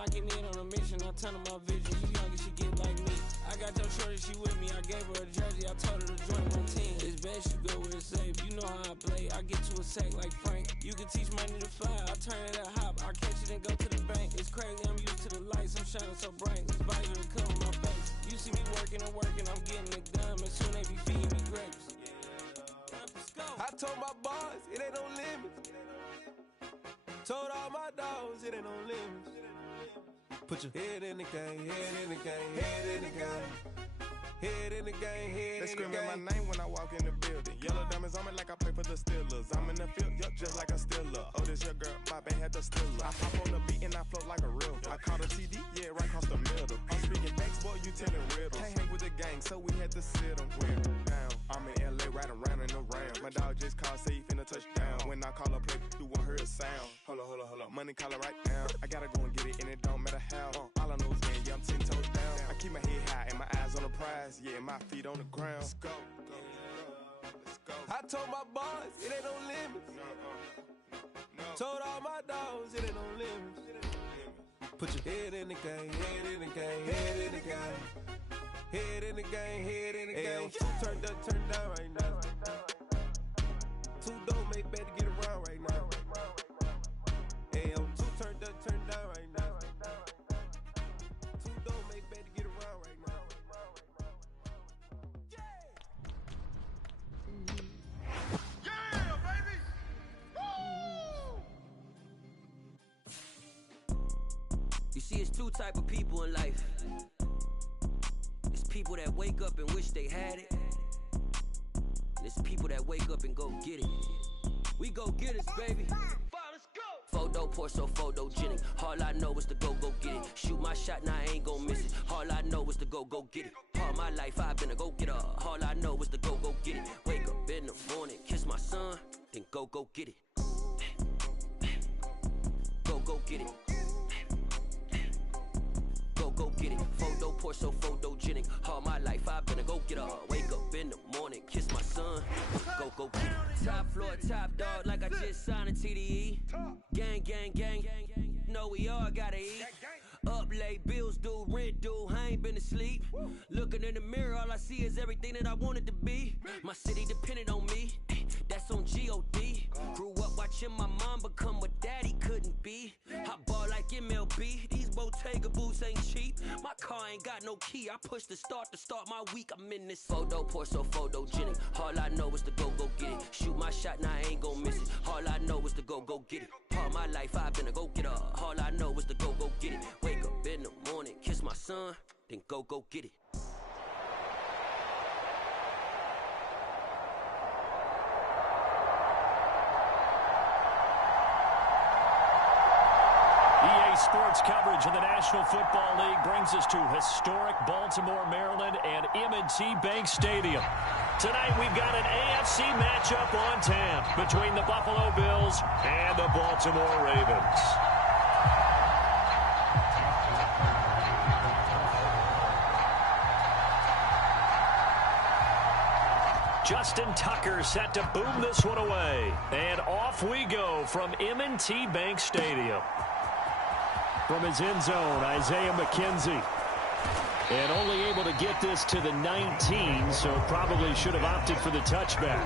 locking in on a mission. I turn to my vision. You young, you should get like me. I got your shorty, she with me. I gave her a jersey. I told her to join my team. It's best you go where it's safe. You know how I play. I get to a sack like Frank. You can teach money to fly. I turn it at hop. I catch it and go to the bank. It's crazy. I'm used to the lights. I'm shining so bright. This visor to cover my face. You see me working and working. I'm getting it done. And soon they be feeding me grapes. I told my boys it ain't no limits. Told all my dogs it ain't no limits. Put your head in the game, head in the game, head in the game. Head in the game, head in the game. They screaming my name when I walk in the building. Yellow diamonds on me like I play for the Steelers. I'm in the field, yup, just like a Steeler. Oh, this your girl, my band had the Steeler. I hop on the beat and I float like a river. I caught a TD, yeah, right across the middle. I'm speaking facts, boy, you telling riddles. Can't hang with the gang, so we had to sit them down. I'm in LA, riding around in the Ram. My dog just called, say he finna touch down. When I call a play, you won't hear a sound. Hold up, money call it right down. I gotta go and get it, and it don't matter how. All I know is game, yeah, I'm 10 toes down. I keep my head high and my eyes on the prize. Yeah, my feet on the ground. Let's go. Let's go. I told my boys it ain't no limits. No. Told all my dogs it ain't no limits. Put your head in the game, head in the game, head in the game. Head in the game, head in the game. Turned up, turned down right now. Two dope make better get around right now. Hey, I'm two turned up, turned down right now. Two dope make better get around right now. Yeah, baby! Woo! You see, it's two type of people in life. It's people that wake up and wish they had it. And it's people that wake up and go get it. We go get it, baby. Let's go. Photo pour so photogenic. All I know is to go get it. Shoot my shot, now I ain't gon' miss it. All I know is to go get it. All my life I've been a go-getter. All I know is to go get it. Wake up in the morning, kiss my son, then go get it. Go get it. Go get it. Photo pour so photogenic. All my life I've been a go-getter. Wake up in the morning, kiss my son, go get it. Top floor, top dog, like I just signed a TDE. Gang, gang, gang, gang. Know we all gotta eat. Up late, bills due, rent due, I ain't been asleep. Looking in the mirror, all I see is everything that I wanted to be. My city depended on me, that's on G.O.D. Grew up watching my mom become what daddy couldn't be. I ball like MLB, these Bottega boots ain't cheap. My car ain't got no key, I push the start to start my week. I'm in this photo pour so photogenic. All I know is to go get it. Shoot my shot, now I ain't gon' miss it. All I know is to go get it. All my life I've been a go-getter. All I know is to go get it. Wake up in the morning, kiss my son, then go get it. EA Sports coverage of the National Football League brings us to historic Baltimore, Maryland, and M&T Bank Stadium. Tonight we've got an AFC matchup on tap between the Buffalo Bills and the Baltimore Ravens. Justin Tucker set to boom this one away. And off we go from M&T Bank Stadium. From his end zone, Isaiah McKenzie. And only able to get this to the 19, so probably should have opted for the touchback.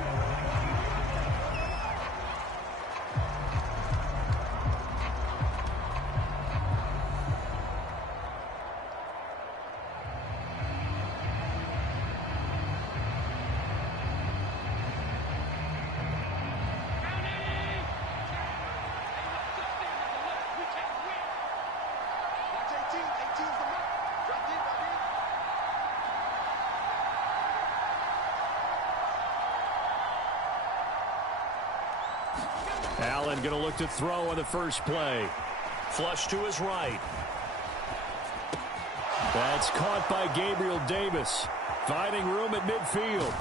Allen going to look to throw on the first play. Flush to his right. That's caught by Gabriel Davis. Finding room at midfield.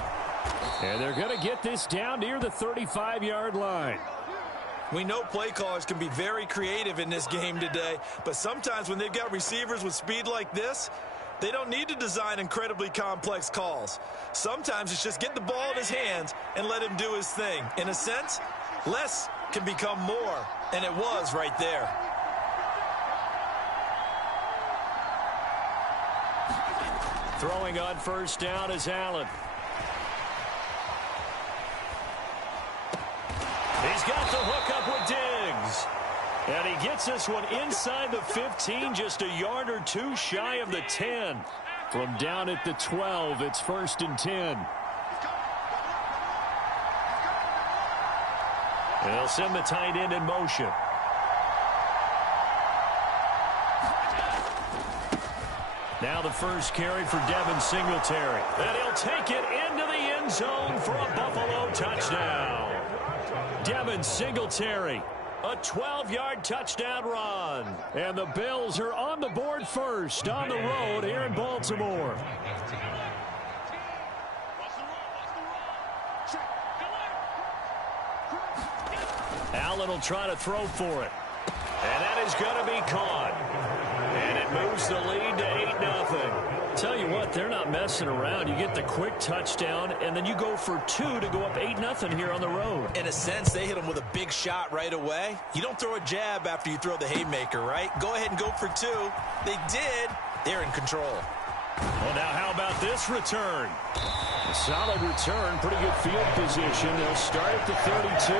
And they're going to get this down near the 35-yard line. We know play callers can be very creative in this game today, but sometimes when they've got receivers with speed like this, they don't need to design incredibly complex calls. Sometimes it's just get the ball in his hands and let him do his thing. In a sense, less can become more, and it was right there. Throwing on first down is Allen. He's got the hook up with Diggs. And he gets this one inside the 15, just a yard or two shy of the 10. From down at the 12, it's 1st and 10. And they'll send the tight end in motion. Now the first carry for Devin Singletary. And he'll take it into the end zone for a Buffalo touchdown. Devin Singletary, a 12-yard touchdown run. And the Bills are on the board first on the road here in Baltimore. Allen will try to throw for it. And that is going to be caught. And it moves the lead to 8-0. Tell you what, they're not messing around. You get the quick touchdown, and then you go for 2 to go up 8-0 here on the road. In a sense, they hit him with a big shot right away. You don't throw a jab after you throw the haymaker, right? Go ahead and go for 2. They did. They're in control. Well, now how about this return? A solid return, pretty good field position. They'll start at the 32.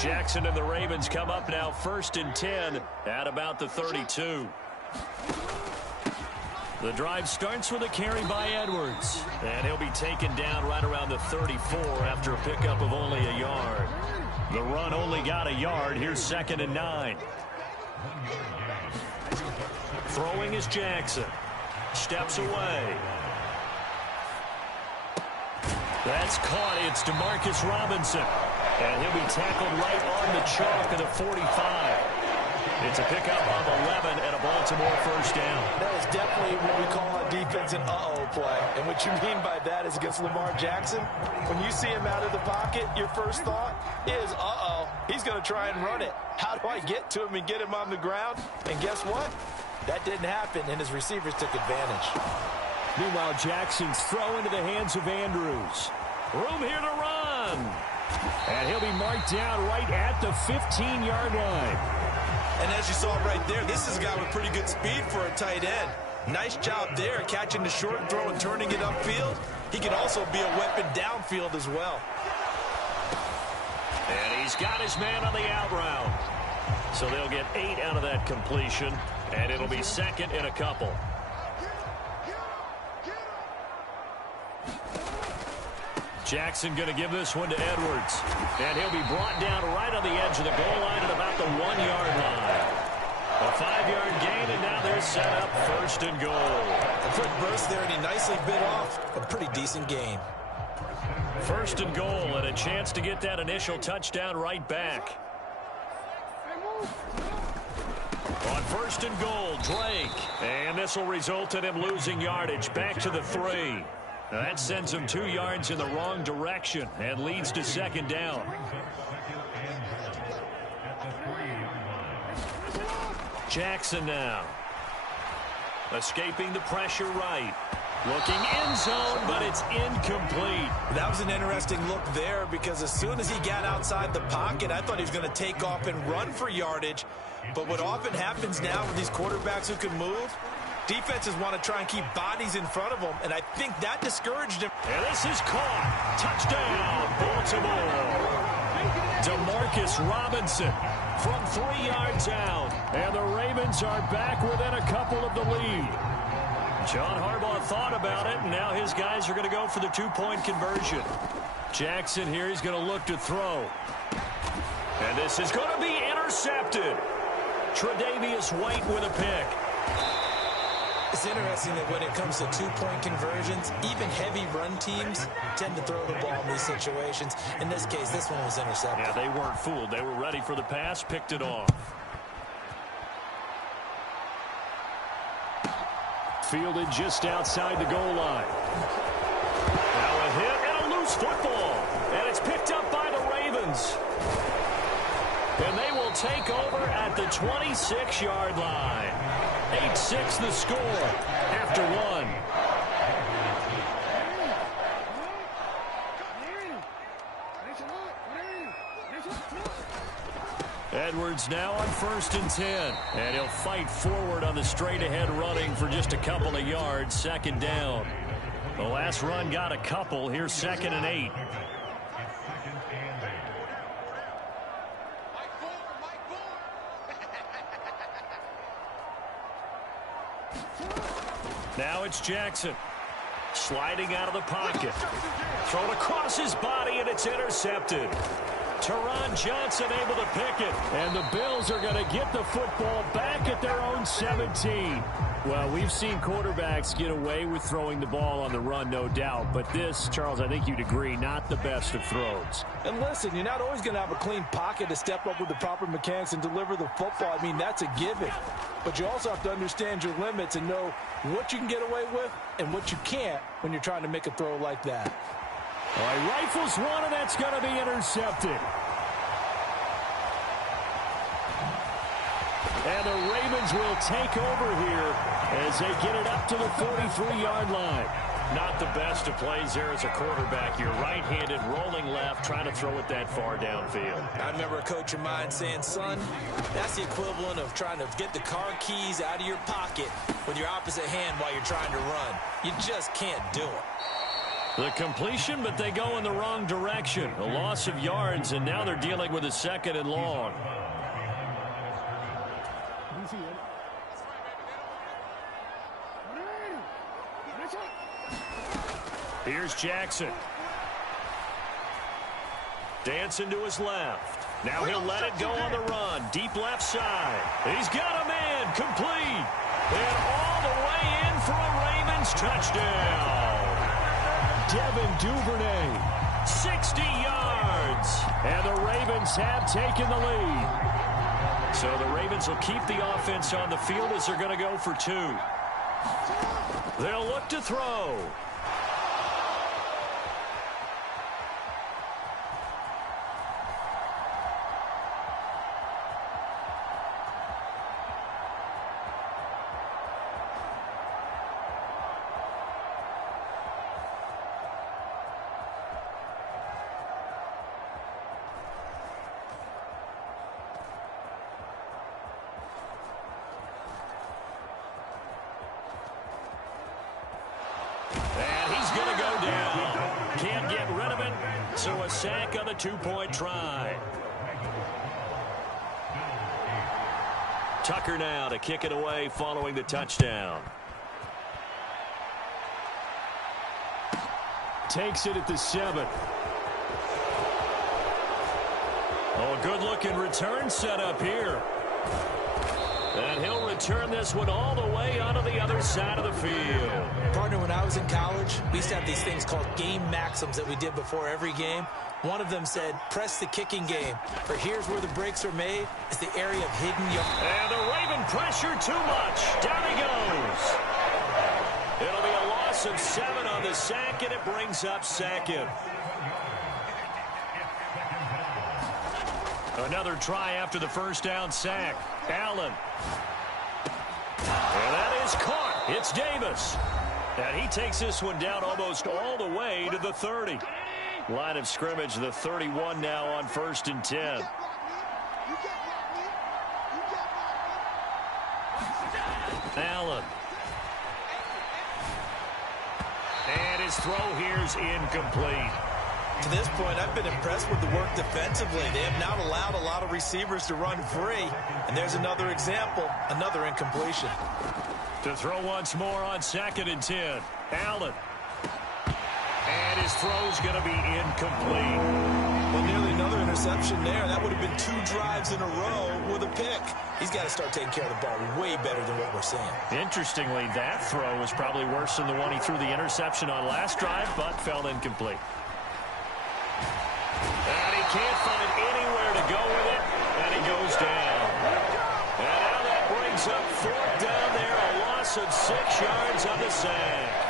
Jackson and the Ravens come up now 1st and 10 at about the 32. The drive starts with a carry by Edwards. And he'll be taken down right around the 34 after a pickup of only a yard. The run only got a yard. Here's 2nd and 9. Throwing is Jackson. Steps away. That's caught. It's Demarcus Robinson. And he'll be tackled right on the chalk of the 45. It's a pickup of 11 and a Baltimore first down. That is definitely what we call on defense an uh-oh play. And what you mean by that is against Lamar Jackson, when you see him out of the pocket, your first thought is, uh-oh, he's going to try and run it. How do I get to him and get him on the ground? And guess what? That didn't happen, and his receivers took advantage. Meanwhile, Jackson's throw into the hands of Andrews. Room here to run. And he'll be marked down right at the 15-yard line. And as you saw right there, this is a guy with pretty good speed for a tight end. Nice job there, catching the short throw and turning it upfield. He can also be a weapon downfield as well. And he's got his man on the out route. So they'll get 8 out of that completion, and it'll be 2nd and a couple. Jackson going to give this one to Edwards. And he'll be brought down right on the edge of the goal line at about the 1-yard line. A 5-yard gain, and now they're set up 1st and goal. A quick burst there, and he nicely bit off a pretty decent gain. 1st and goal, and a chance to get that initial touchdown right back. On 1st and goal, Drake. And this will result in him losing yardage back to the 3. Now that sends him 2 yards in the wrong direction and leads to 2nd down. Jackson now. Escaping the pressure right. Looking end zone, but it's incomplete. That was an interesting look there because as soon as he got outside the pocket, I thought he was going to take off and run for yardage. But what often happens now with these quarterbacks who can move, defenses want to try and keep bodies in front of them, and I think that discouraged him. And this is caught. Touchdown, Baltimore. Demarcus Robinson from 3 yards out. And the Ravens are back within a couple of the lead. John Harbaugh thought about it, and now his guys are going to go for the 2-point conversion. Jackson here, he's going to look to throw. And this is going to be intercepted. Tre'Davious White with a pick. It's interesting that when it comes to 2-point conversions, even heavy run teams tend to throw the ball in these situations. In this case, this one was intercepted. Yeah, they weren't fooled. They were ready for the pass, picked it off. Fielded just outside the goal line. Now a hit and a loose football. And it's picked up by the Ravens. And they will take over at the 26-yard line. 8-6 the score after 1. Edwards now on 1st and 10. And he'll fight forward on the straight-ahead running for just a couple of yards. 2nd down. The last run got a couple. Here's 2nd and 8. Now it's Jackson. Sliding out of the pocket. Thrown across his body, and it's intercepted. Teron Johnson able to pick it. And the Bills are going to get the football back at their own 17. Well, we've seen quarterbacks get away with throwing the ball on the run, no doubt. But this, Charles, I think you'd agree, not the best of throws. And listen, you're not always going to have a clean pocket to step up with the proper mechanics and deliver the football. I mean, that's a given. But you also have to understand your limits and know what you can get away with and what you can't when you're trying to make a throw like that. All right, rifles one, and that's going to be intercepted. And the Ravens will take over here as they get it up to the 43-yard line. Not the best of plays there as a quarterback. You're right-handed, rolling left, trying to throw it that far downfield. I remember a coach of mine saying, son, that's the equivalent of trying to get the car keys out of your pocket with your opposite hand while you're trying to run. You just can't do it. The completion, but they go in the wrong direction. A loss of yards, and now they're dealing with a 2nd and long. Here's Jackson. Dancing to his left. Now he'll let it go on the run. Deep left side. He's got a man. Complete. And all the way in for a Ravens touchdown. Devin Duvernay. 60 yards. And the Ravens have taken the lead. So the Ravens will keep the offense on the field as they're going to go for 2. They'll look to throw. And he's going to go down. Can't get rid of it. So a sack on the 2-point try. Tucker now to kick it away following the touchdown. Takes it at the 7. Oh, good-looking return set up here. And he'll return this one all the way onto the other side of the field. Partner, when I was in college, we used to have these things called game maxims that we did before every game. One of them said, press the kicking game. For here's where the breaks are made. It's the area of hidden yards. And the Raven pressure too much. Down he goes. It'll be a loss of 7 on the sack, and it brings up 2nd. Another try after the first down sack. Allen. And that is caught. It's Davis. And he takes this one down almost all the way to the 30. Line of scrimmage, the 31 now on 1st and 10. Allen. And his throw here's incomplete. To this point, I've been impressed with the work defensively. They have not allowed a lot of receivers to run free. And there's another example, another incompletion. To throw once more on 2nd and 10. Allen. And his throw's going to be incomplete. Well, nearly another interception there. That would have been 2 drives in a row with a pick. He's got to start taking care of the ball way better than what we're seeing. Interestingly, that throw was probably worse than the one he threw the interception on last drive, but fell incomplete. And he can't find anywhere to go with it, and he goes down. And now that brings up 4th down there, a loss of 6 yards on the sack.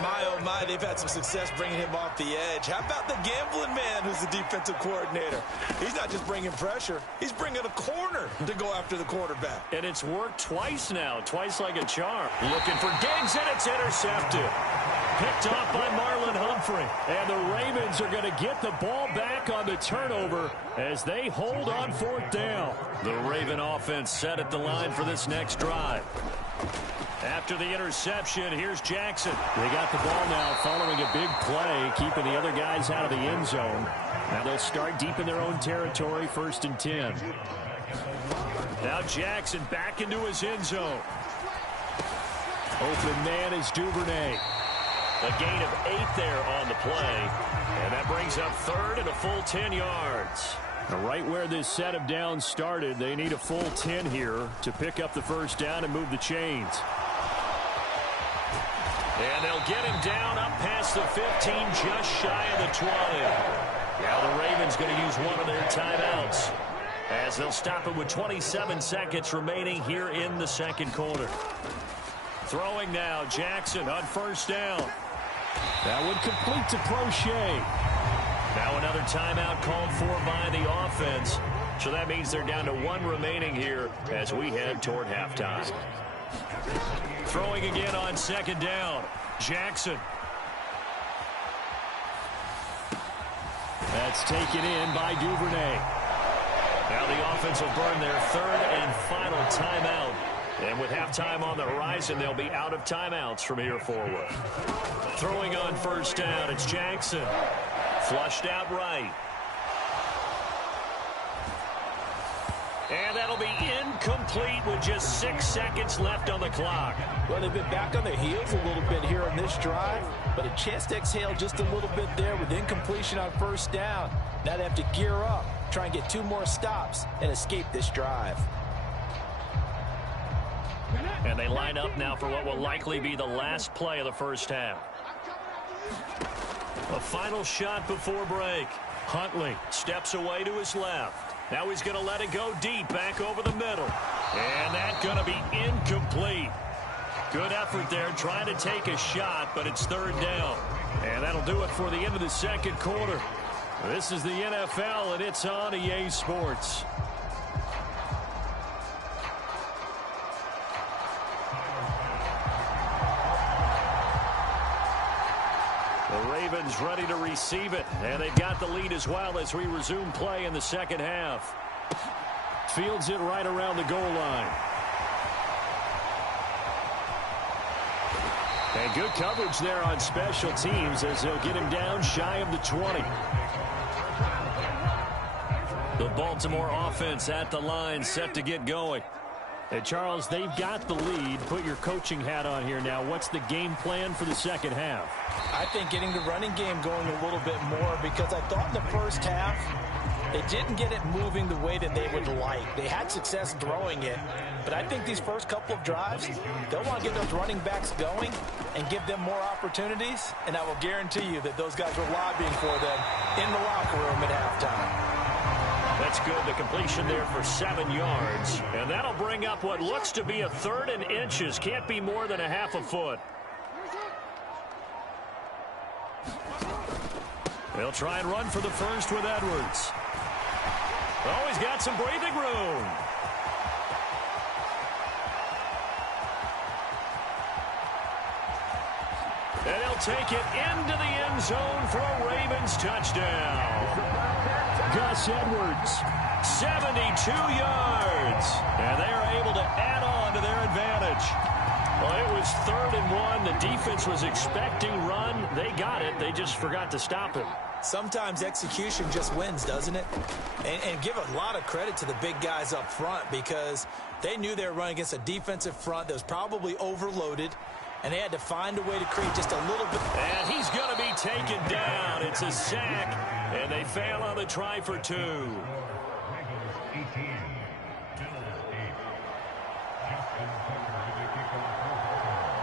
My, oh my, they've had some success bringing him off the edge. How about the gambling man who's the defensive coordinator? He's not just bringing pressure, he's bringing a corner to go after the quarterback. And it's worked twice now, twice like a charm. Looking for Diggs, and it's intercepted. picked off by Marlon Humphrey. And the Ravens are going to get the ball back on the turnover as they hold on 4th down. The Raven offense set at the line for this next drive. After the interception, here's Jackson. They got the ball now following a big play, keeping the other guys out of the end zone. Now they'll start deep in their own territory, 1st and 10. Now Jackson back into his end zone. Open man is Duvernay. A gain of 8 there on the play. And that brings up 3rd and a full 10 yards. Now right where this set of downs started, they need a full 10 here to pick up the 1st down and move the chains. And they'll get him down up past the 15, just shy of the 20. Now the Ravens going to use one of their timeouts as they'll stop it with 27 seconds remaining here in the 2nd quarter. Throwing now, Jackson on 1st down. That would complete to Crochet. Now another timeout called for by the offense. So that means they're down to 1 remaining here as we head toward halftime. Throwing again on 2nd down. Jackson. That's taken in by Duvernay. Now the offense will burn their 3rd and final timeout. And with halftime on the horizon, they'll be out of timeouts from here forward. Throwing on 1st down, it's Jackson. Flushed out right. And that'll be incomplete with just 6 seconds left on the clock. Well, they've been back on their heels a little bit here on this drive, but a chance to exhale just a little bit there with incompletion on 1st down. Now they have to gear up, try and get 2 more stops, and escape this drive. And they line up now for what will likely be the last play of the 1st half. A final shot before break. Huntley steps away to his left. Now he's going to let it go deep back over the middle. And that's going to be incomplete. Good effort there trying to take a shot, but it's 3rd down. And that'll do it for the end of the 2nd quarter. This is the NFL, and it's on EA Sports. The Ravens ready to receive it, and they've got the lead as well as we resume play in the 2nd half. Fields it right around the goal line. And good coverage there on special teams as they'll get him down shy of the 20. The Baltimore offense at the line, set to get going. And Charles, they've got the lead. Put your coaching hat on here now. What's the game plan for the 2nd half? I think getting the running game going a little bit more, because I thought in the 1st half they didn't get it moving the way that they would like. They had success throwing it, but I think these first couple of drives, they'll want to get those running backs going and give them more opportunities, and I will guarantee you that those guys were lobbying for them in the locker room at halftime. That's good. The completion there for 7 yards. And that'll bring up what looks to be a 3rd and inches. Can't be more than a half a foot. They'll try and run for the 1st with Edwards. Oh, he's got some breathing room. And he'll take it into the end zone for a Ravens touchdown. Gus Edwards, 72 yards. And they are able to add on to their advantage. Well, it was 3rd and 1. The defense was expecting run. They got it. They just forgot to stop him. Sometimes execution just wins, doesn't it? And give a lot of credit to the big guys up front, because they knew they were running against a defensive front that was probably overloaded, and they had to find a way to create just a little bit. And he's going to be taken down. It's a sack, and they fail on the try for 2.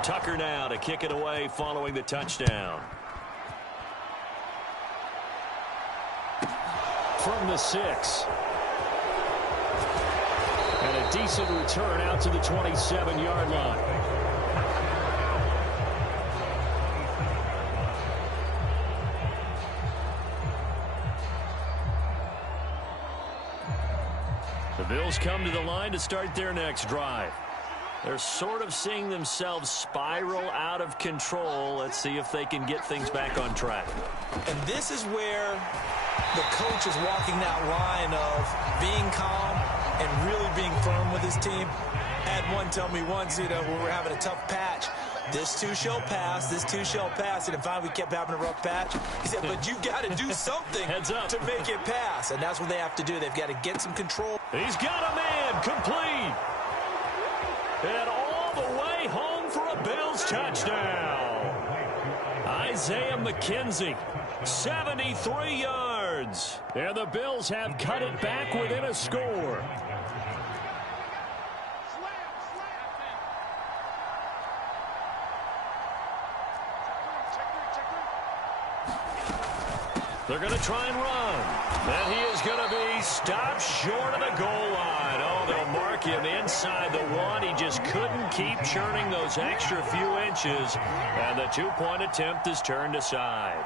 Tucker now to kick it away following the touchdown. From the 6. And a decent return out to the 27-yard line. The Bills come to the line to start their next drive. They're sort of seeing themselves spiral out of control. Let's see if they can get things back on track. And this is where the coach is walking that line of being calm and really being firm with his team. I had one tell me once, when we were having a tough patch, this too shall pass, this too shall pass. And finally we kept having a rough patch. He said, but you got to do something to make it pass. And that's what they have to do. They've got to get some control. He's got a man complete. And all the way home for a Bills touchdown. Isaiah McKenzie, 73 yards. And the Bills have cut it back within a score. They're going to try and run. And he is going to be stopped short of the goal line. Oh, they'll mark him inside the one. He just couldn't keep churning those extra few inches. And the two-point attempt is turned aside.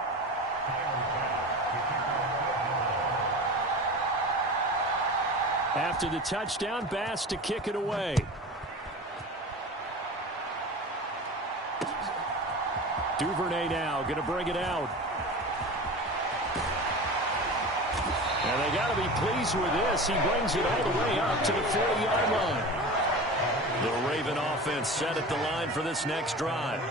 After the touchdown, Bass to kick it away. Duvernay now going to bring it out. And they got to be pleased with this. He brings it all the way up to the 40-yard line. The Raven offense set at the line for this next drive.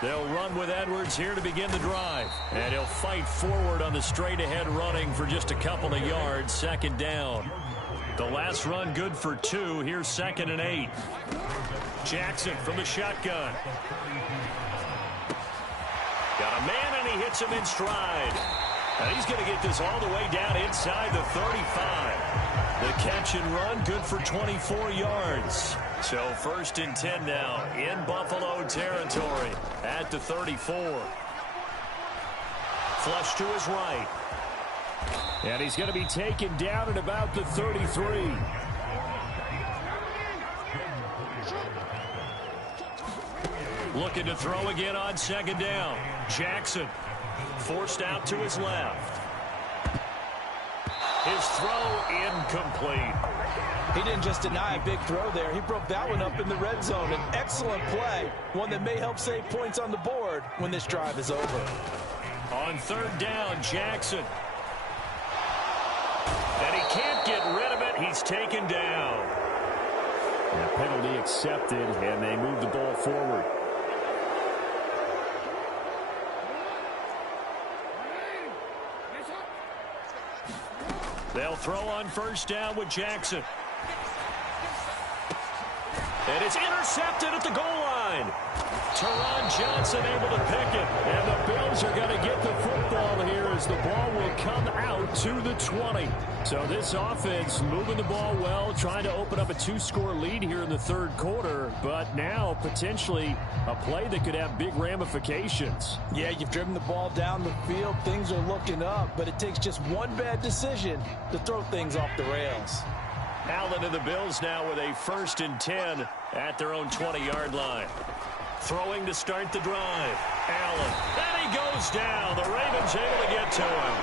They'll run with Edwards here to begin the drive. And he'll fight forward on the straight-ahead running for just a couple of yards. Second down. The last run good for 2. Here's 2nd and 8. Jackson from the shotgun. Got a man, and he hits him in stride. And he's going to get this all the way down inside the 35. The catch and run, good for 24 yards. So 1st and 10 now in Buffalo territory at the 34. Flush to his right. And he's going to be taken down at about the 33. Looking to throw again on 2nd down. Jackson forced out to his left. His throw incomplete. He didn't just deny a big throw there. He broke that one up in the red zone. An excellent play. One that may help save points on the board when this drive is over. On 3rd down, Jackson. And he can't get rid of it. He's taken down. And a penalty accepted, and they move the ball forward. They'll throw on 1st down with Jackson. And it's intercepted at the goal line. Teron Johnson able to pick it. And the Bills are going to get the football here as the ball will come out to the 20. So this offense moving the ball well, trying to open up a 2-score lead here in the 3rd quarter. But now potentially a play that could have big ramifications. Yeah, you've driven the ball down the field. Things are looking up, but it takes just one bad decision to throw things off the rails. Allen and the Bills now with a 1st and 10 at their own 20-yard line. Throwing to start the drive. Allen. And he goes down. The Ravens able to get to him.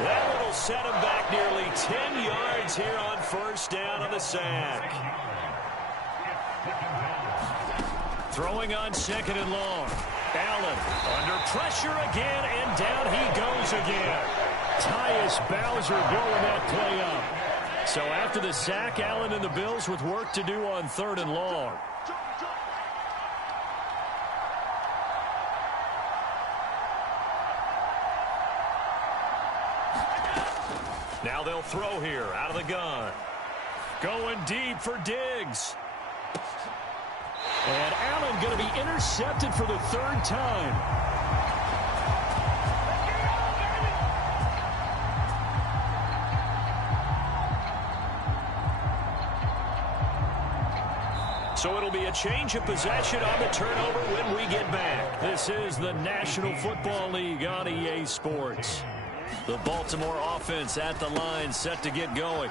That will set him back nearly 10 yards here on 1st down on the sack. Throwing on 2nd and long. Allen under pressure again, and down he goes again. Tyus Bowser blowing that play up. So after the sack, Allen and the Bills with work to do on 3rd and long. Now they'll throw here out of the gun. Going deep for Diggs. And Allen going to be intercepted for the 3rd time. So it'll be a change of possession on the turnover when we get back. This is the National Football League on EA Sports. The Baltimore offense at the line set to get going.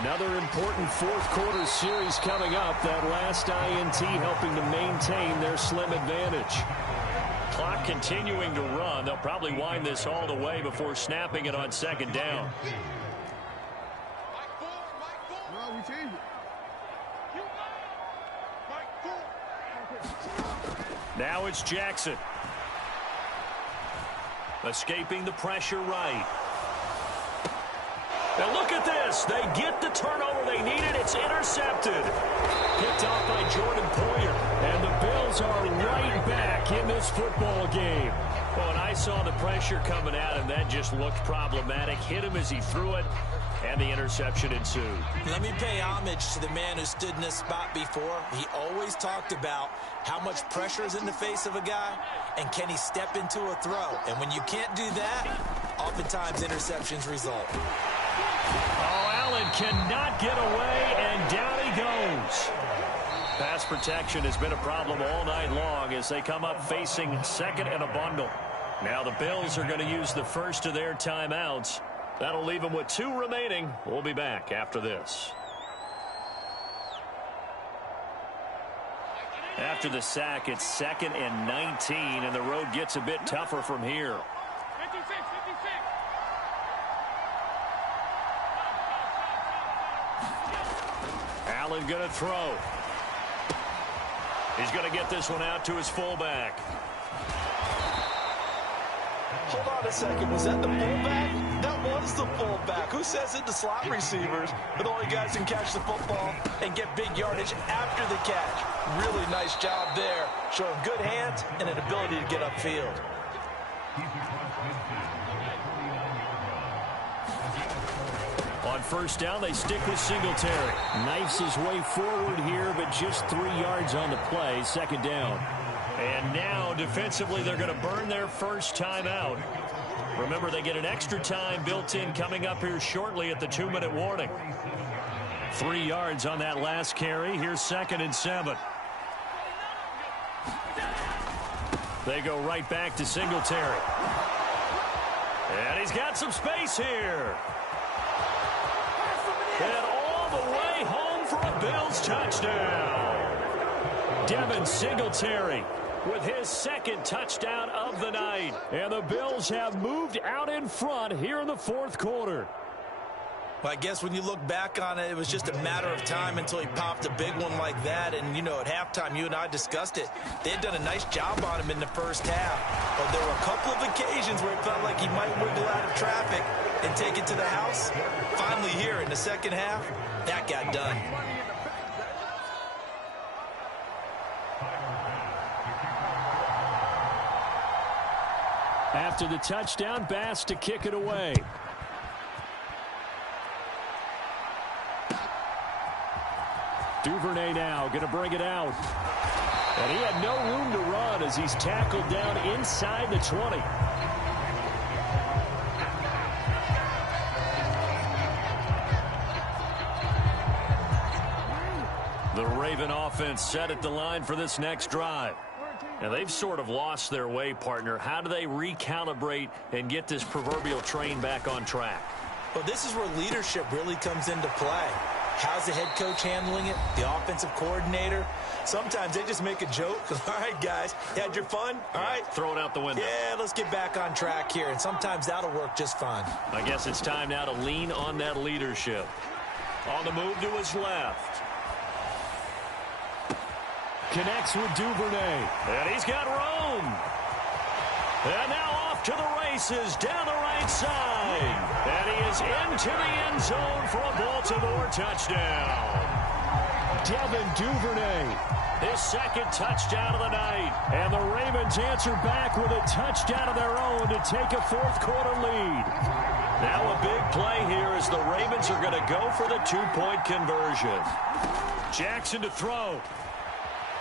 Another important 4th quarter series coming up. That last INT helping to maintain their slim advantage. Clock continuing to run. They'll probably wind this all the way before snapping it on 2nd down. Well, we changed it. Now it's Jackson. Escaping the pressure right. Now look at this. They get the turnover they needed. It's intercepted. Picked off by Jordan Poyer. And the Bills are right back in this football game. Well, and I saw the pressure coming at him. That just looked problematic. Hit him as he threw it, and the interception ensued. Let me pay homage to the man who stood in this spot before. He always talked about how much pressure is in the face of a guy, and can he step into a throw. And when you can't do that, oftentimes interceptions result. Oh, Allen cannot get away, and down he goes. Pass protection has been a problem all night long as they come up facing second and a bundle. Now the Bills are going to use the first of their timeouts. That'll leave them with 2 remaining. We'll be back after this. After the sack, it's 2nd and 19, and the road gets a bit tougher from here. 56. Allen going to throw. He's going to get this one out to his fullback. Hold on a second. Was that the fullback? That was the fullback. Who says it? The slot receivers are the only guys who can catch the football and get big yardage after the catch. Really nice job there. Showing good hands and an ability to get upfield. On first down, they stick with Singletary. Knifes his way forward here, but just 3 yards on the play. 2nd down. And now, defensively, they're going to burn their first timeout. Remember, they get an extra time built in coming up here shortly at the 2-minute warning. 3 yards on that last carry. Here's 2nd and 7. They go right back to Singletary. And he's got some space here. And all the way home for a Bills touchdown. Devin Singletary with his 2nd touchdown of the night. And the Bills have moved out in front here in the 4th quarter. Well, I guess when you look back on it, it was just a matter of time until he popped a big one like that. And, you know, at halftime, you and I discussed it. They had done a nice job on him in the first half. But there were a couple of occasions where it felt like he might wiggle out of traffic and take it to the house. Finally here in the second half, that got done. After the touchdown, Bass to kick it away. Duvernay now going to bring it out. And he had no room to run as he's tackled down inside the 20. The Raven offense set at the line for this next drive. And they've sort of lost their way, partner. How do they recalibrate and get this proverbial train back on track? Well, this is where leadership really comes into play. How's the head coach handling it? The offensive coordinator? Sometimes they just make a joke. All right, guys, you had your fun? All right. Throw it out the window. Yeah, let's get back on track here. And sometimes that'll work just fine. I guess it's time now to lean on that leadership. On the move to his left. Connects with Duvernay. And he's got room. And now off to the races down the right side. And he is into the end zone for a Baltimore touchdown. Devin Duvernay, his 2nd touchdown of the night. And the Ravens answer back with a touchdown of their own to take a 4th quarter lead. Now a big play here as the Ravens are going to go for the 2-point conversion. Jackson to throw.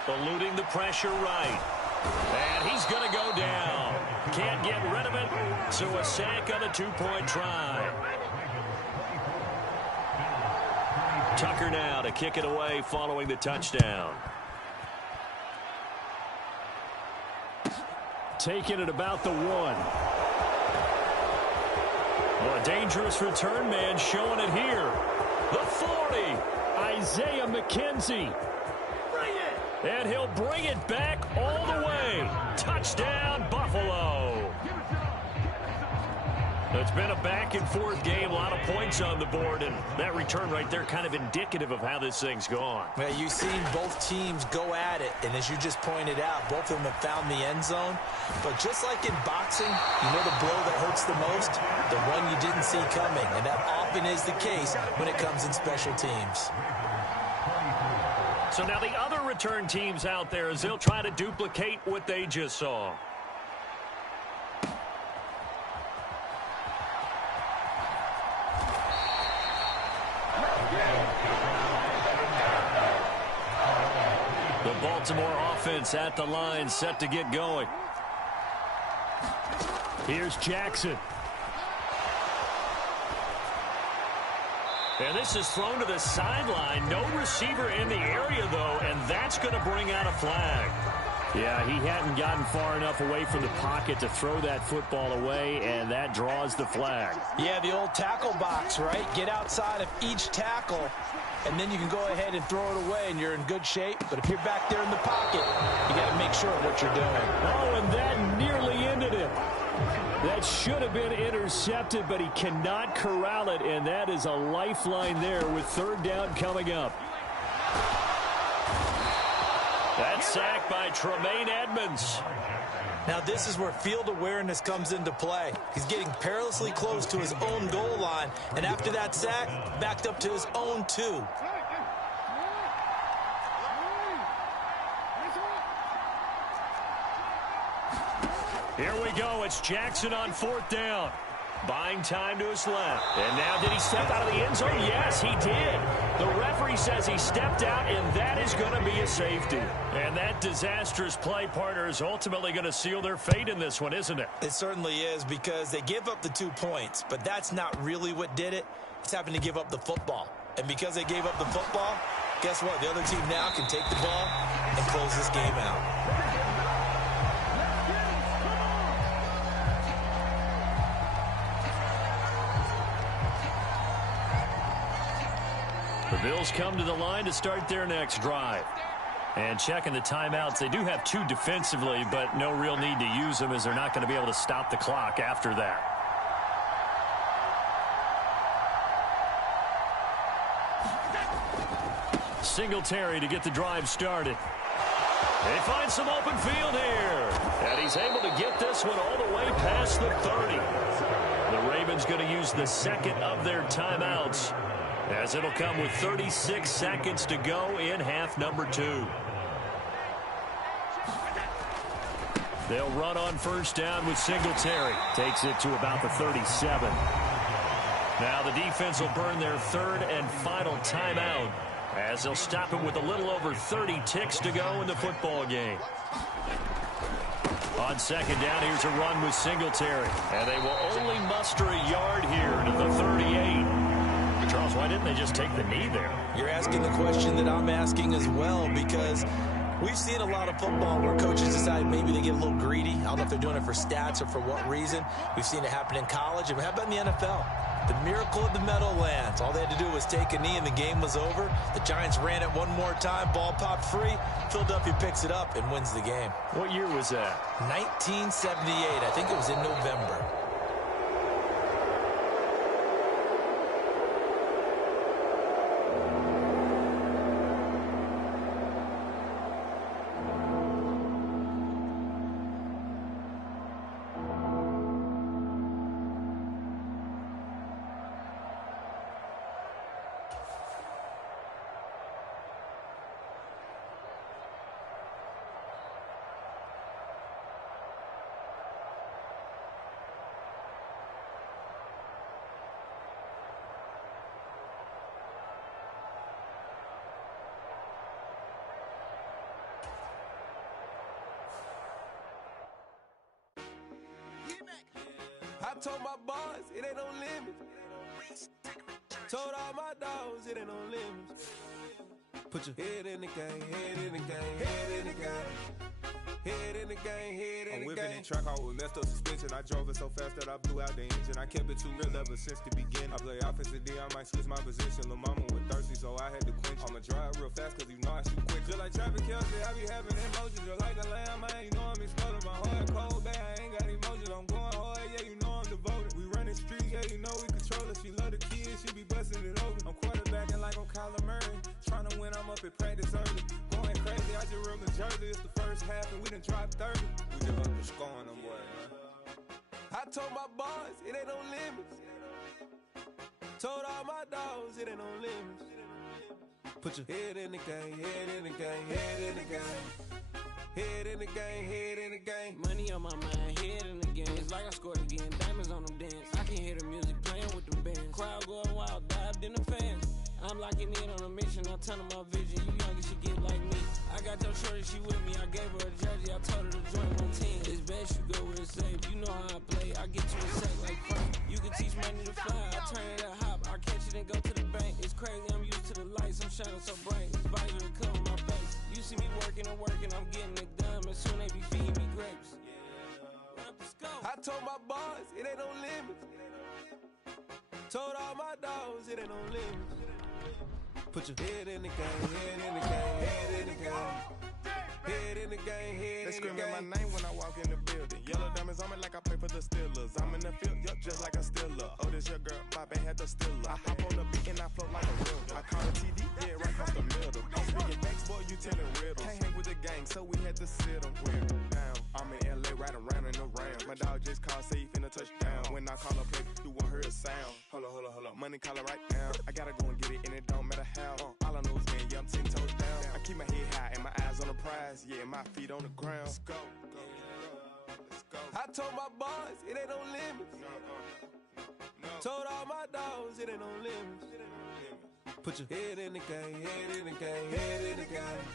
Eluding the pressure right. And he's going to go down. Can't get rid of it, so a sack on a 2-point try. Tucker now to kick it away following the touchdown. Taking it about the 1. Well, a dangerous return man showing it here. The 40, Isaiah McKenzie. And he'll bring it back all the way. Touchdown, Buffalo. It's been a back-and-forth game, a lot of points on the board, and that return right there kind of indicative of how this thing's gone. Well, you've seen both teams go at it, and as you just pointed out, both of them have found the end zone. But just like in boxing, you know the blow that hurts the most? The one you didn't see coming, and that often is the case when it comes in special teams. So now the other return teams out there as they'll try to duplicate what they just saw. The Baltimore offense at the line, set to get going. Here's Jackson. And this is thrown to the sideline. No receiver in the area, though, and that's going to bring out a flag. Yeah, he hadn't gotten far enough away from the pocket to throw that football away, and that draws the flag. Yeah, the old tackle box, right? Get outside of each tackle, and then you can go ahead and throw it away, and you're in good shape. But if you're back there in the pocket, you got to make sure of what you're doing. Oh, and that nearly ended it. That should have been intercepted, but he cannot corral it, and that is a lifeline there with third down coming up. That's sacked by Tremaine Edmonds. Now this is where field awareness comes into play. He's getting perilously close to his own goal line, and after that sack, backed up to his own 2. Here we go. It's Jackson on fourth down. Buying time to his left. And now did he step out of the end zone? Yes, he did. The referee says he stepped out, and that is going to be a safety. And that disastrous play, partner, is ultimately going to seal their fate in this one, isn't it? It certainly is, because they give up the 2 points, but that's not really what did it. It's happened to give up the football. And because they gave up the football, guess what? The other team now can take the ball and close this game out. The Bills come to the line to start their next drive. And checking the timeouts, they do have 2 defensively, but no real need to use them as they're not going to be able to stop the clock after that. Singletary to get the drive started. They find some open field here. And he's able to get this one all the way past the 30. The Ravens going to use the second of their timeouts, as it'll come with 36 seconds to go in half number 2. They'll run on first down with Singletary. Takes it to about the 37. Now the defense will burn their third and final timeout, as they'll stop him with a little over 30 ticks to go in the football game. On second down, here's a run with Singletary. And they will only muster a yard here to the 38. Charles, why didn't they just take the knee there? You're asking the question that I'm asking as well, because we've seen a lot of football where coaches decide maybe they get a little greedy. I don't know if they're doing it for stats or for what reason. We've seen it happen in college, and how about in the NFL? The miracle of the Meadowlands. All they had to do was take a knee, and the game was over. The Giants ran it one more time. Ball popped free. Philadelphia picks it up and wins the game. What year was that? 1978. I think it was in November. I told my boys, it ain't no limits. Told all my dogs, it ain't no limits. Put your head in the game, head in the game, head in the game. Head in the game, head in the game. I'm whipping in track hard with messed up suspension. I drove it so fast that I blew out the engine. I kept it too real ever since the beginning. I play offensive D, I might switch my position. Lil' mama was thirsty, so I had to quench. I'ma drive real fast, cause you know I shoot quick. Just like Travis Kelce, I be having emotions. Just like a lamb, man, you know I'm exploding. My heart cold, bad, I ain't got emotions. I'm going hard, yeah, you know I'm devoted. We running street. at practice early. Going crazy, I just rolled the jersey. It's the first half and we done dropped 30. We just up the scoring them boys, man. I told my boys, it ain't no limits. Told all my dogs, it ain't no limits. Put your head in the game, head in the game, head in the game. Head in the game, head in the game. Money on my mind, head in the game. It's like I scored again, diamonds on them dance. I can hear the music playing with them bands. Crowd going wild, dived in the fans. I'm locking in on a mission, I'm turning my vision. You young, you should get like me. I got your shorty, she with me. I gave her a jersey, I told her to join my team. It's best you go where it's safe. You know how I play, I get to a sack like Frank. You can teach money to fly, I turn it up hop. I catch it and go to the bank. It's crazy, I'm used to the lights, I'm shining so bright. This visor to cover my face. You see me working and working, I'm getting it done. But soon they be feeding me grapes. I told my boys, it ain't no limits. Told all my dogs, it ain't no limits. Put your head in the game, head in the game, head in the game. Head in the game, head in the game. They screaming my name when I walk in the building. Yellow diamonds on me like I play for the Steelers. I'm in the field, yup, just like a Steeler. Oh, this your girl, my band had the Steeler. I hop on the beat and I float like a real. I call it TD, yeah, right across the middle. I'm speaking next, boy, you telling riddles. Can't hang with the gang, so we had to sit them down. I'm in LA, riding around in the round. My dog just called, say he finna touchdown. When I call a play, you won't hear a sound. Hold up, money call it right now. I gotta go and get it, and it don't matter how. All I know is man, yeah, I'm 10 toes down. I keep my head high and my eyes on the prize. Yeah, my feet on the ground. Let's go. I told my boys, it ain't no limits. Told all my dogs, it ain't no limits. Put your head in the game, head in the game, head in the game.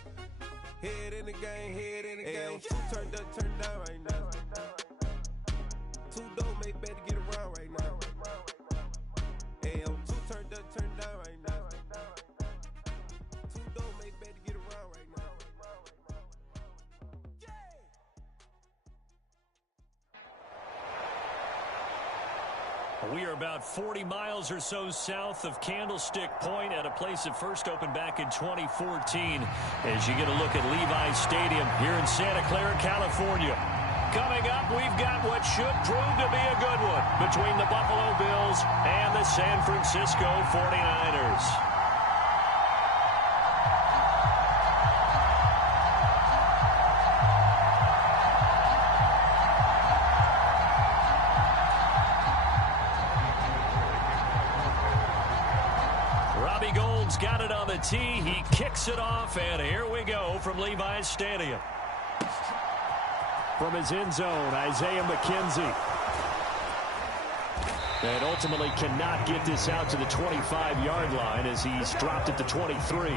Head in the game, head in the game. Two turned up, turned down right now. Two dope make better get around right now. Hey, two turned up, turned down right now. Two dope make better get around right now. We are about 40 miles or so south of Candlestick Point at a place that first opened back in 2014 as you get a look at Levi's Stadium here in Santa Clara, California. Coming up, we've got what should prove to be a good one between the Buffalo Bills and the San Francisco 49ers. Got it on the tee. He kicks it off, and here we go from Levi's Stadium. From his end zone, Isaiah McKenzie. And ultimately cannot get this out to the 25-yard line as he's dropped at the 23.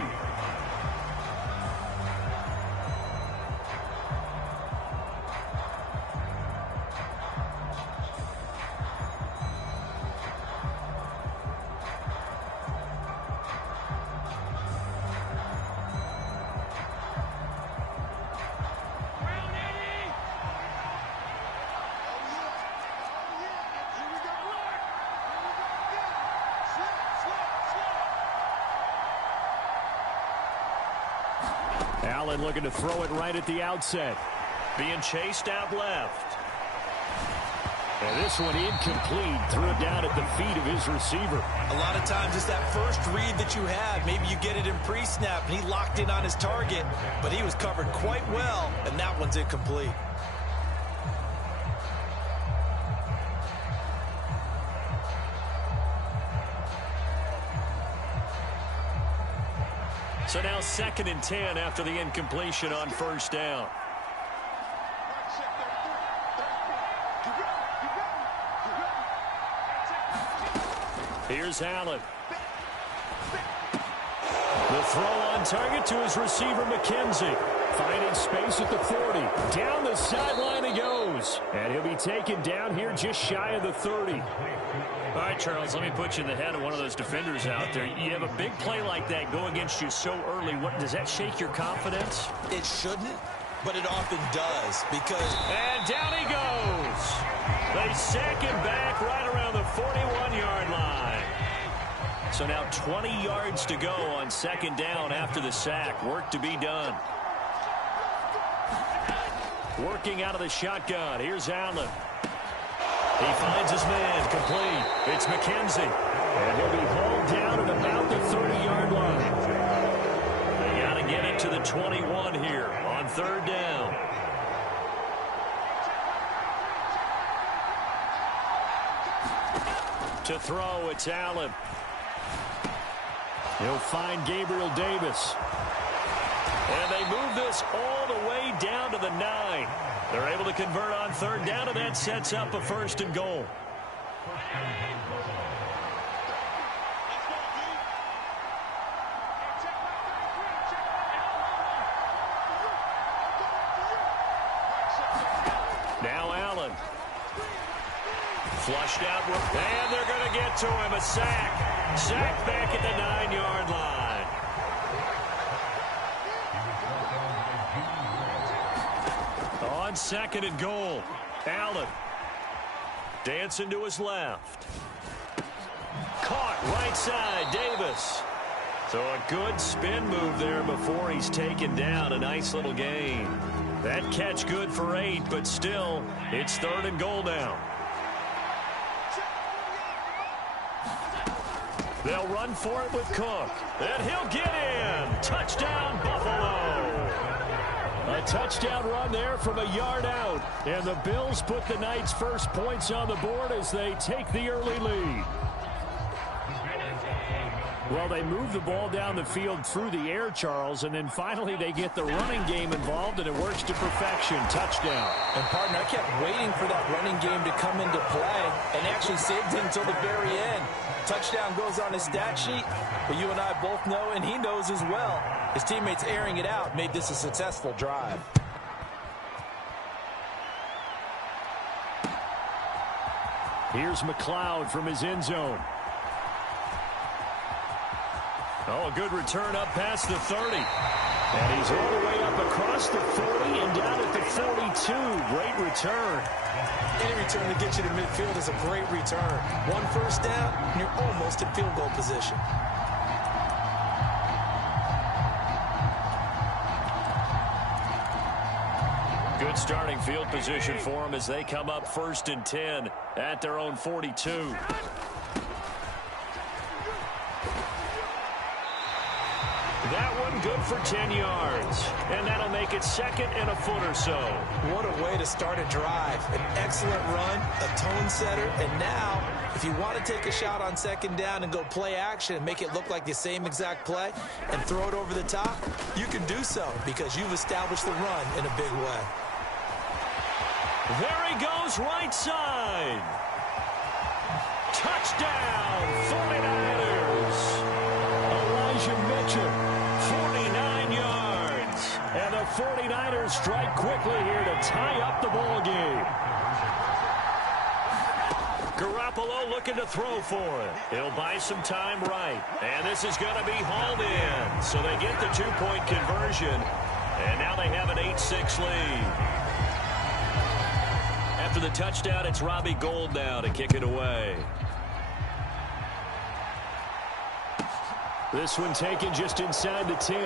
Allen looking to throw it right at the outset. Being chased out left. And this one incomplete. Threw it down at the feet of his receiver. A lot of times it's that first read that you have. Maybe you get it in pre-snap and he locked in on his target, but he was covered quite well, and that one's incomplete. So now 2nd and 10 after the incompletion on first down. Here's Allen. The throw on target to his receiver, McKenzie. Finding space at the 40. Down the sideline he goes. And he'll be taken down here just shy of the 30. All right, Charles, let me put you in the head of one of those defenders out there. You have a big play like that go against you so early. What does that shake your confidence? It shouldn't, but it often does because... And down he goes. They sack him back right around the 41-yard line. So now 20 yards to go on 2nd down after the sack. Work to be done. Working out of the shotgun. Here's Allen. He finds his man, complete. It's McKenzie. And he'll be hauled down at about the 30-yard line. They got to the 21 here on third down. To throw, it's Allen. He'll find Gabriel Davis. And they move this all the way down to the 9. They're able to convert on third down, and that sets up a 1st and goal. Now Allen. Flushed out, and they're going to get to him. A sack. Sack back at the 9-yard line. On 2nd and goal, Allen. Dancing to his left. Caught right side, Davis. So a good spin move there before he's taken down. A nice little gain. That catch good for 8, but still, it's 3rd and goal now. They'll run for it with Cook. And he'll get in. Touchdown, Buffalo. A touchdown run there from a yard out. And the Bills put the night's first points on the board as they take the early lead. Well, they move the ball down the field through the air, Charles, and then finally they get the running game involved, and it works to perfection. Touchdown. And, partner, I kept waiting for that running game to come into play and actually saved it until the very end. Touchdown goes on his stat sheet, but you and I both know, and he knows as well, his teammates airing it out made this a successful drive. Here's McLeod from his end zone. Oh, a good return up past the 30. And he's all the way up across the 40 and down at the 42. Great return. Any return to get you to midfield is a great return. 1 first down, and you're almost in field goal position. Good starting field position for them as they come up 1st and 10 at their own 42. That one good for 10 yards. And that'll make it 2nd and a foot or so. What a way to start a drive. An excellent run, a tone setter, and now, if you want to take a shot on 2nd down and go play action and make it look like the same exact play and throw it over the top, you can do so because you've established the run in a big way. There he goes, right side. Touchdown, 49ers. Elijah Mitchell. 49 yards. And the 49ers strike quickly here to tie up the ball game. Garoppolo looking to throw for it. He'll buy some time right. And this is going to be hauled in. So they get the 2-point conversion. And now they have an 8-6 lead. After the touchdown, it's Robbie Gould now to kick it away. This one taken just inside the 10.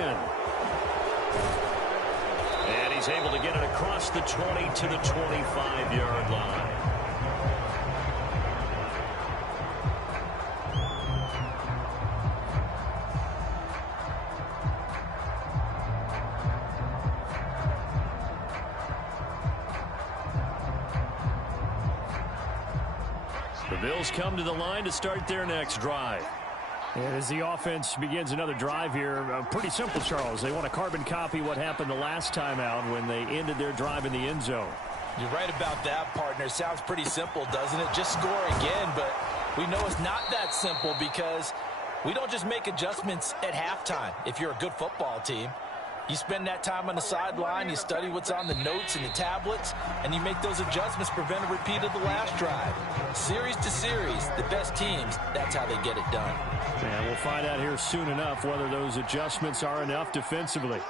And he's able to get it across the 20 to the 25-yard line. The Bills come to the line to start their next drive. And as the offense begins another drive here, pretty simple, Charles. They want to carbon copy what happened the last time out when they ended their drive in the end zone. You're right about that, partner. Sounds pretty simple, doesn't it? Just score again, but we know it's not that simple because we don't just make adjustments at halftime if you're a good football team. You spend that time on the sideline, you study what's on the notes and the tablets, and you make those adjustments, prevent a repeat of the last drive. Series to series, the best teams, that's how they get it done. And we'll find out here soon enough whether those adjustments are enough defensively.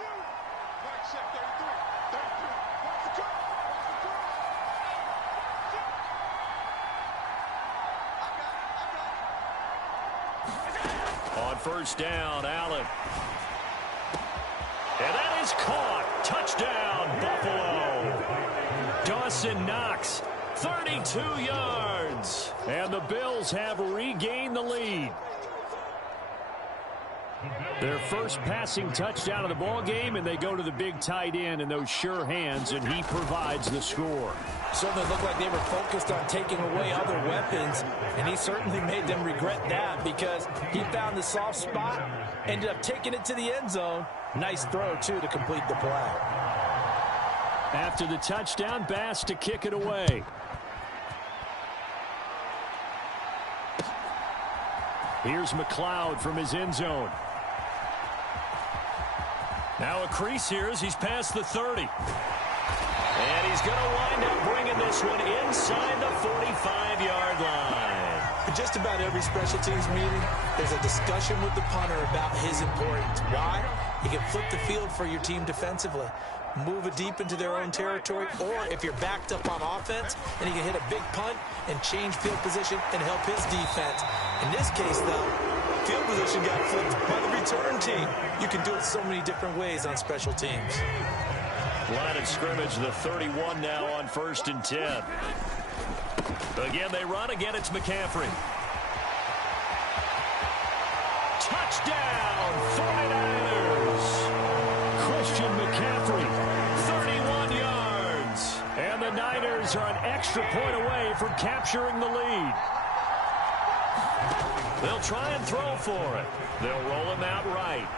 On 1st down, Allen. And that is caught. Touchdown, Buffalo. Dawson Knox, 32 yards. And the Bills have regained the lead. Their first passing touchdown of the ball game, and they go to the big tight end in those sure hands, and he provides the score. Certainly looked like they were focused on taking away other weapons, and he certainly made them regret that because he found the soft spot, ended up taking it to the end zone. Nice throw, too, to complete the play. After the touchdown, Bass to kick it away. Here's McLeod from his end zone. Now a crease here as he's past the 30. And he's going to wind up bringing this one inside the 45-yard line. In just about every special teams meeting, there's a discussion with the punter about his importance. Why? He can flip the field for your team defensively, move it deep into their own territory, or if you're backed up on offense, then he can hit a big punt and change field position and help his defense. In this case, though, field position got flipped by the return team. You can do it so many different ways on special teams. Line of scrimmage, the 31 now on 1st and 10. Again, they run. Again, it's McCaffrey. Touchdown, 49ers. Christian McCaffrey, 31 yards. And the Niners are an extra point away from capturing the lead. They'll try and throw for it. They'll roll him out right.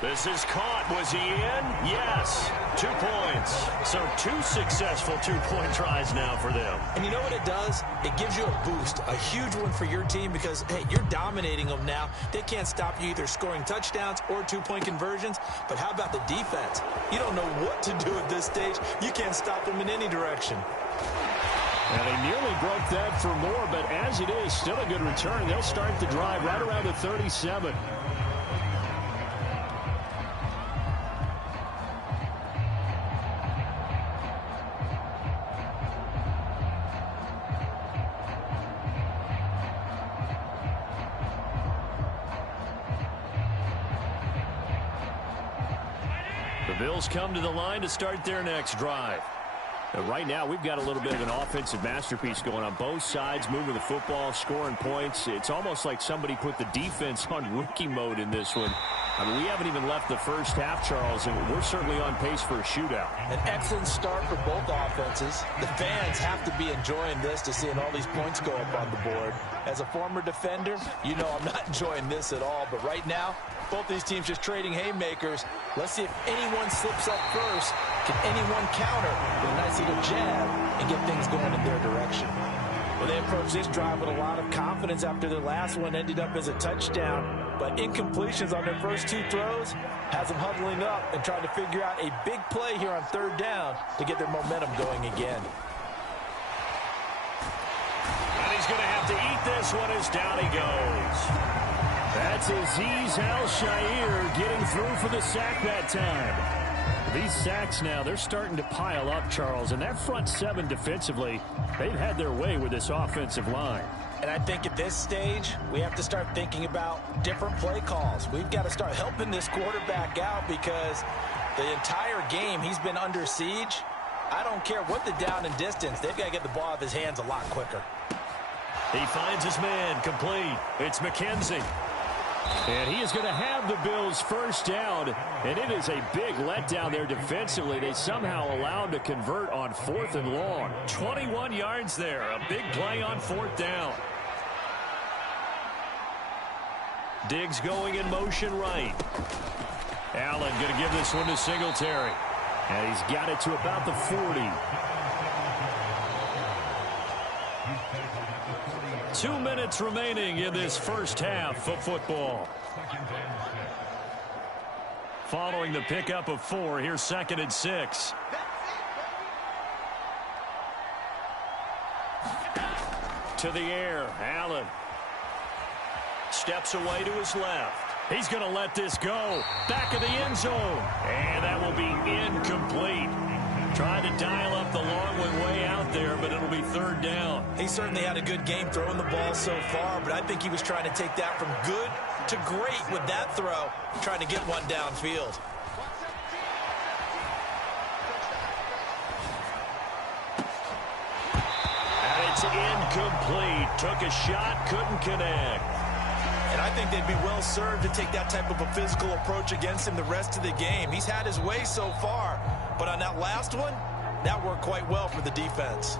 This is caught. Was he in? Yes. 2 points. So 2 successful two-point tries now for them. And you know what it does? It gives you a boost, a huge one for your team because, hey, you're dominating them now. They can't stop you either scoring touchdowns or two-point conversions. But how about the defense? You don't know what to do at this stage. You can't stop them in any direction. And they nearly broke that for more, but as it is, still a good return. They'll start the drive right around the 37. The Bills come to the line to start their next drive. Right now, we've got a little bit of an offensive masterpiece going on both sides, moving the football, scoring points. It's almost like somebody put the defense on rookie mode in this one. I mean, we haven't even left the first half, Charles, and we're certainly on pace for a shootout. An excellent start for both offenses. The fans have to be enjoying this to seeing all these points go up on the board. As a former defender, you know I'm not enjoying this at all, but right now, both these teams just trading haymakers. Let's see if anyone slips up first. Can anyone counter with a nice little jab and get things going in their direction? Well, they approached this drive with a lot of confidence after their last one ended up as a touchdown. But incompletions on their first 2 throws has them huddling up and trying to figure out a big play here on 3rd down to get their momentum going again. And he's going to have to eat this one as down he goes. That's Azeez Al-Shaair getting through for the sack that time. These sacks now, they're starting to pile up, Charles, and that front 7 defensively, they've had their way with this offensive line. And I think at this stage, we have to start thinking about different play calls. We've got to start helping this quarterback out because the entire game he's been under siege. I don't care what the down and distance, they've got to get the ball out of his hands a lot quicker. He finds his man complete. It's McKenzie. And he is going to have the Bills first down, and it is a big letdown there defensively. They somehow allowed to convert on 4th and long. 21 yards there, a big play on 4th down. Diggs going in motion right. Allen going to give this one to Singletary. And he's got it to about the 40. 2 minutes remaining in this first half of football. Following the pickup of 4, here's 2nd and 6. To the air, Allen. Steps away to his left. He's going to let this go. Back of the end zone. And that will be incomplete. Trying to dial up the long way out there, but it'll be 3rd down. He certainly had a good game throwing the ball so far, but I think he was trying to take that from good to great with that throw, trying to get one downfield. And it's incomplete. Took a shot, couldn't connect. And I think they'd be well served to take that type of a physical approach against him the rest of the game. He's had his way so far, but on that last one, that worked quite well for the defense.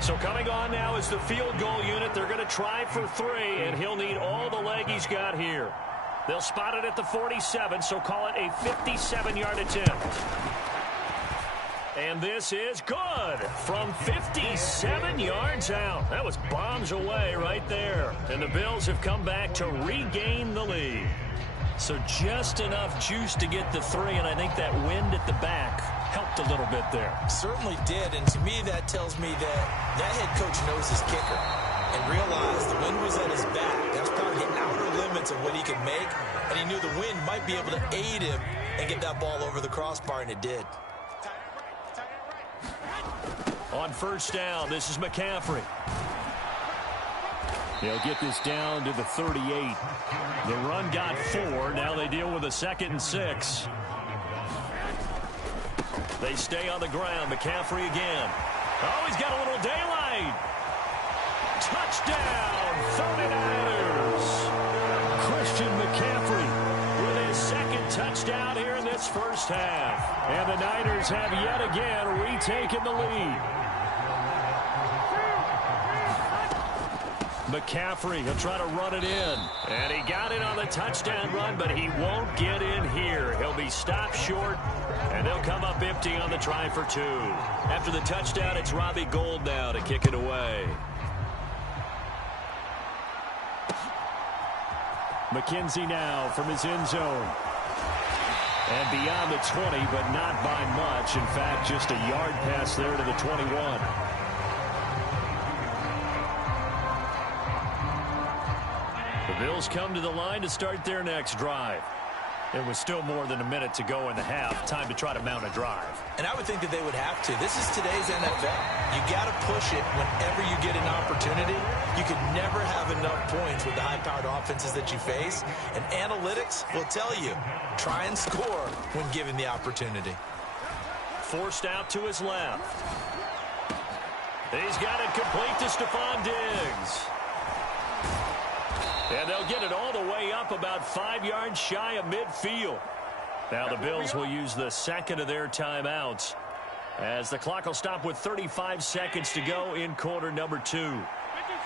So coming on now is the field goal unit. They're going to try for 3, and he'll need all the leg he's got here. They'll spot it at the 47, so call it a 57-yard attempt. And this is good from 57 yards out. That was bombs away right there. And the Bills have come back to regain the lead. So just enough juice to get the 3, and I think that wind at the back helped a little bit there. Certainly did, and to me that tells me that head coach knows his kicker and realized the wind was at his back. That's probably the outer limits of what he could make, and he knew the wind might be able to aid him and get that ball over the crossbar, and it did. On first down, this is McCaffrey. They'll get this down to the 38. The run got 4. Now they deal with a 2nd and 6. They stay on the ground. McCaffrey again. Oh, he's got a little daylight. Touchdown, 49ers. Christian McCaffrey with his 2nd touchdown here in this first half. And the Niners have yet again retaken the lead. McCaffrey, he'll try to run it in. And he got it on the touchdown run, but he won't get in here. He'll be stopped short, and they'll come up empty on the try for 2. After the touchdown, it's Robbie Gould now to kick it away. McKenzie now from his end zone. And beyond the 20, but not by much. In fact, just a yard pass there to the 21. The Bills come to the line to start their next drive. It was still more than a minute to go in the half. Time to try to mount a drive. And I would think that they would have to. This is today's NFL. You got to push it whenever you get an opportunity. You can never have enough points with the high-powered offenses that you face. And analytics will tell you, try and score when given the opportunity. Forced out to his left. He's got it complete to Stephon Diggs. And they'll get it all the way up about 5 yards shy of midfield. Now the Bills will use the 2nd of their timeouts as the clock will stop with 35 seconds to go in quarter number 2.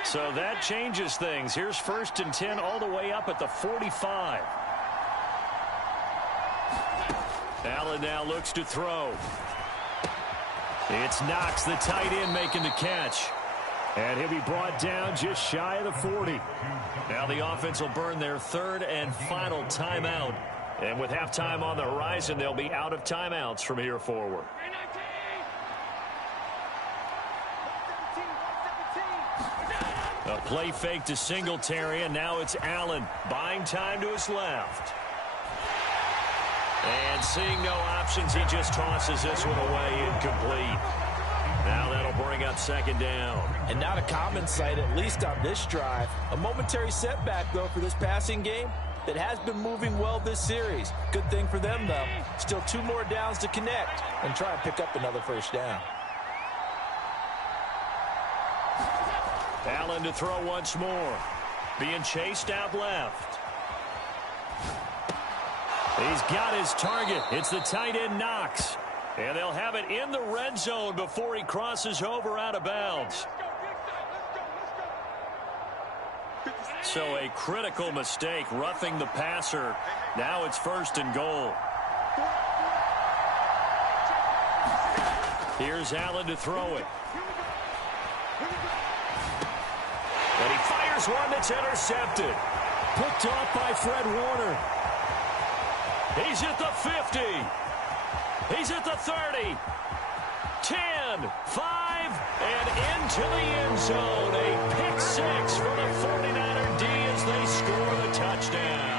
So that changes things. Here's 1st and 10 all the way up at the 45. Allen now looks to throw. It's Knox, the tight end, making the catch. And he'll be brought down just shy of the 40. Now the offense will burn their 3rd and final timeout. And with halftime on the horizon, they'll be out of timeouts from here forward. A play fake to Singletary, and now it's Allen buying time to his left. And seeing no options, he just tosses this one away incomplete. Now that'll bring up 2nd down. And not a common sight, at least on this drive. A momentary setback, though, for this passing game that has been moving well this series. Good thing for them, though. Still 2 more downs to connect and try and pick up another 1st down. Allen to throw once more. Being chased out left. He's got his target. It's the tight end Knox. And they'll have it in the red zone before he crosses over out of bounds. So a critical mistake, roughing the passer. Now it's 1st and goal. Here's Allen to throw it. And he fires one that's intercepted. Picked off by Fred Warner. He's at the 50. He's at the 30. 10, 5, and into the end zone. A pick 6 for the 49er D as they score the touchdown.